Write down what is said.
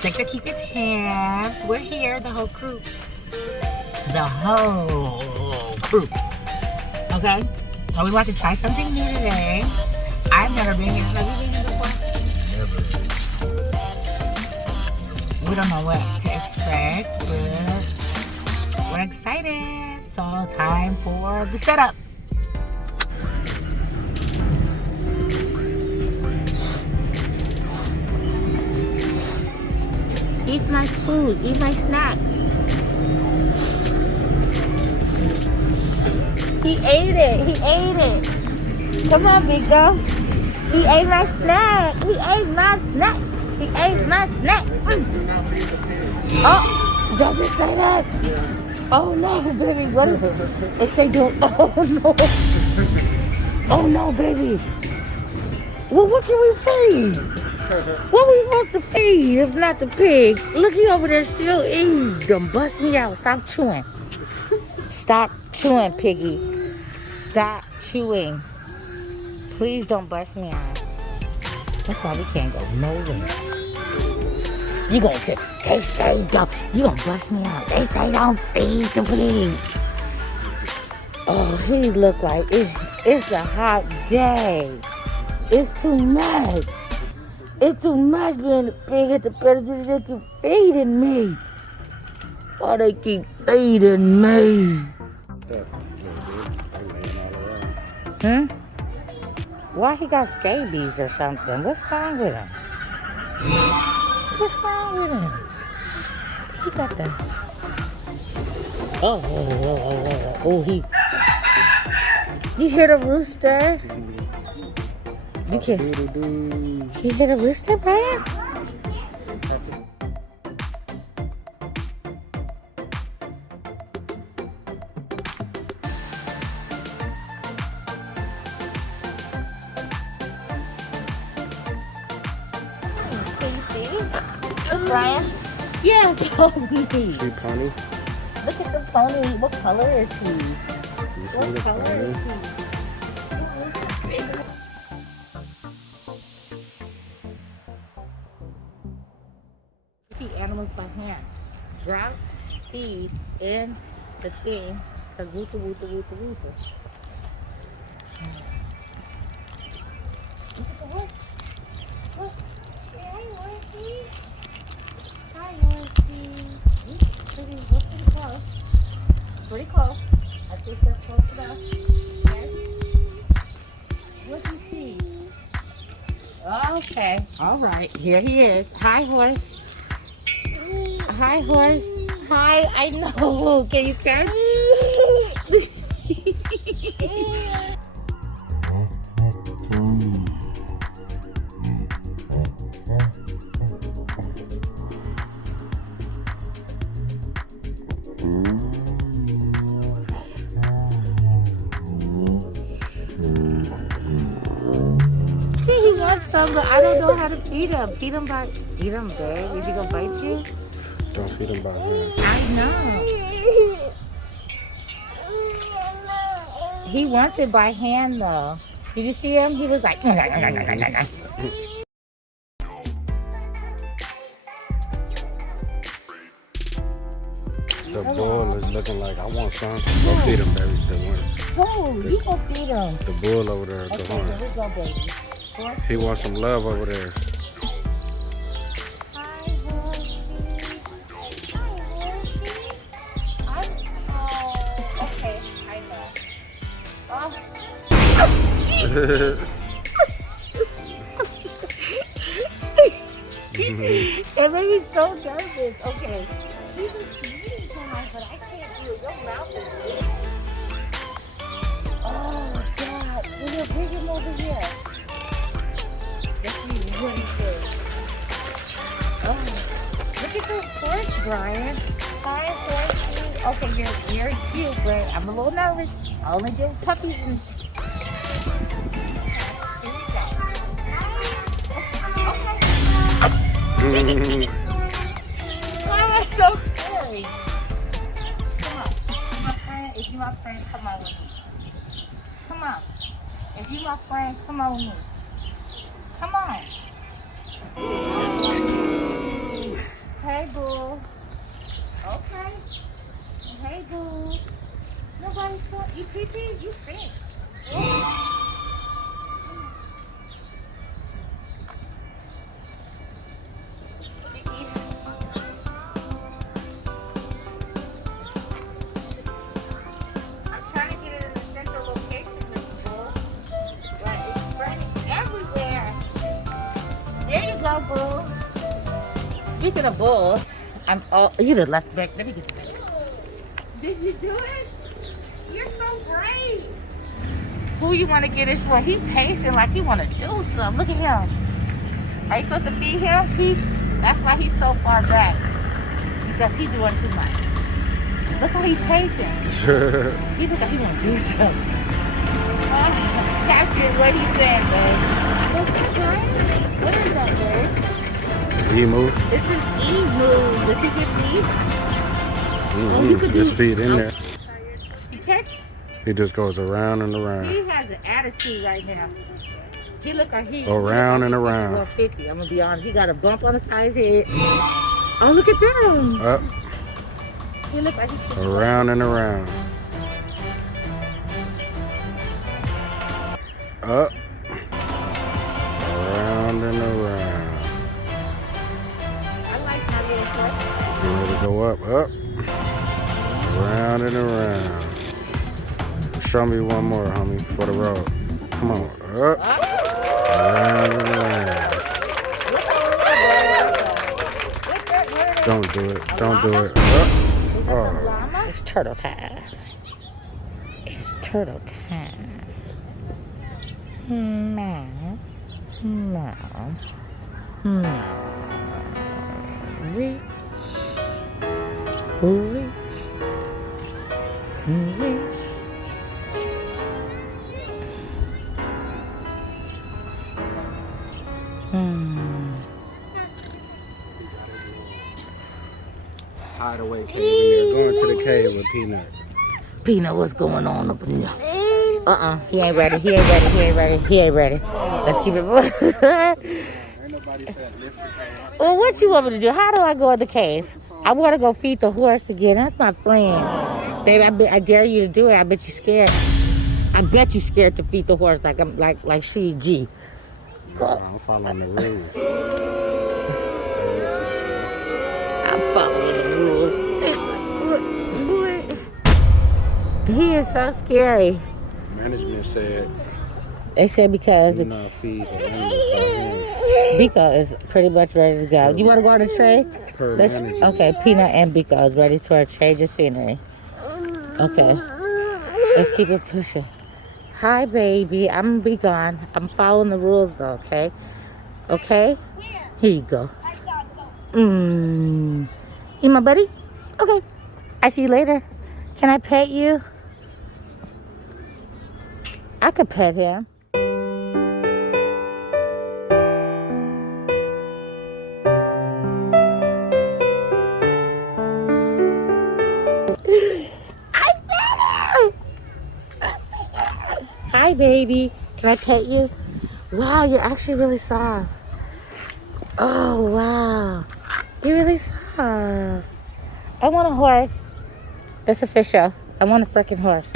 Sector keep its hands. We're here, the whole crew. The whole crew. Okay? So we want to try something new today. I've never been here. Have you been here before? Never. We don't know what to expect, but we're excited. So time for the setup. Eat my food, eat my snack. He ate it. Come on, big girl. He ate my snack. He ate my snack. Oh, don't just say that. Oh no, baby. What is it? They say don't. Oh no. Oh no, baby. Well, what can we feed? What we supposed to feed if not the pig? Look, he over there still eating. Don't bust me out. Stop chewing. Stop chewing, piggy. Stop chewing. Please don't bust me out. That's why we can't go nowhere. You gonna say, they say don't. You gonna bust me out. They say don't feed the pig. Oh, he look like it's a hot day. It's too much. It's too much being a pig at the predators. They keep feeding me. Oh, they keep feeding me. Why he got scabies or something? What's wrong with him? What's wrong with him? He got the... Oh, he... You hear the rooster? You hear the rooster, Brian? Can you see? Look, Brian. Yeah, pony. See pony? Look at the pony. What color is he? What color is he? Animals by hand. Drop, feed, in the thing. The woota. Look at the horse. Look. Hi, horsey. Hi, horsey. Pretty close. Pretty close. I think that's close enough. Okay. What do you see? Okay. All right. Here he is. Hi, horse. Hi, horse. Hi, I know. Can you catch? See, he wants some, but I don't know how to feed him. Feed him, babe. Is he gonna bite you? Don't feed him by hand. I know. He wants it by hand though. Did you see him? He was like. The bull is looking like, I want some. Go feed him, baby. Oh, you go feed him. The bull over there at the Okay, horn. here we go, baby. He wants some love over there. Hi, horsey. Hi, horsey. Okay, I know. It made me so nervous. Okay. He's eating so much, but I can't do it. Your mouth is big. Oh, God. Will you bring him over here? That's really good. Oh, look at this horse, Brian. Hi, horsey. Okay, you're cute, but I'm a little nervous. I only give puppies and... Mm-hmm. Why am I so scary? Come on. My friend, if you're my friend, come on with me. Come on. If you're my friend, come on with me. Come on. Hey, boo. Okay. Hey, boo. Nobody's going. You pee-pee? You stink. I'm trying to get it in a central location, Mr. Bull. But it's spreading everywhere. There you go, boo. Speaking of bulls, you the left back. Let me get you back. Did you do it? You're so brave. Who you want to get this for? He's pacing like he want to do something. Look at him. Are you supposed to feed him? That's why he's so far back. Because he's doing too much. Look how he's pacing. He looks like he want to do something. Captured what he's saying, babe. Look at that. What is that, babe? Emu. This is emu. Does he get feed? You could Just feed in there. You catch? He just goes around and around. He has an attitude right now. He look like he Around and he's around. 150. I'm gonna be honest. He got a bump on the side of his head. Oh, look at them. Up, He look like he's around and around. Up, around and around. I like my little horse. You ready to go up, around and around. Show me one more, homie, for the road. Come on, up, around and around. Don't do it, don't do it. Up. Oh. It's turtle time. It's turtle time. Meow. Meow. Meow. Reach. Reach. Reach. Hideaway cave in there. Going to the cave with Peanut. Peanut, what's going on up in there? He ain't ready. He ain't ready. He ain't ready. He ain't ready. Let's keep it moving. Ain't nobody said lift the cave. Well, what you want me to do? How do I go in the cave? I want to go feed the horse again. That's my friend. Baby, I dare you to do it. I bet you scared. I bet you scared to feed the horse like I'm like CG. I'm following the rules. I'm following the rules. He is so scary. Management said They said because do not feed the animals. Biko is pretty much ready to go. You want to go on the tray? Okay, Peanut and Biko is ready to change the scenery. Okay, let's keep it pushing. Hi, baby. I'm gonna be gone. I'm following the rules, though. Okay. Okay. Here you go. You my buddy? Okay. I see you later. Can I pet you? I could pet him. I pet him! Hi, baby. Can I pet you? Wow, you're actually really soft. Oh, wow. You're really soft. I want a horse. It's official. I want a freaking horse.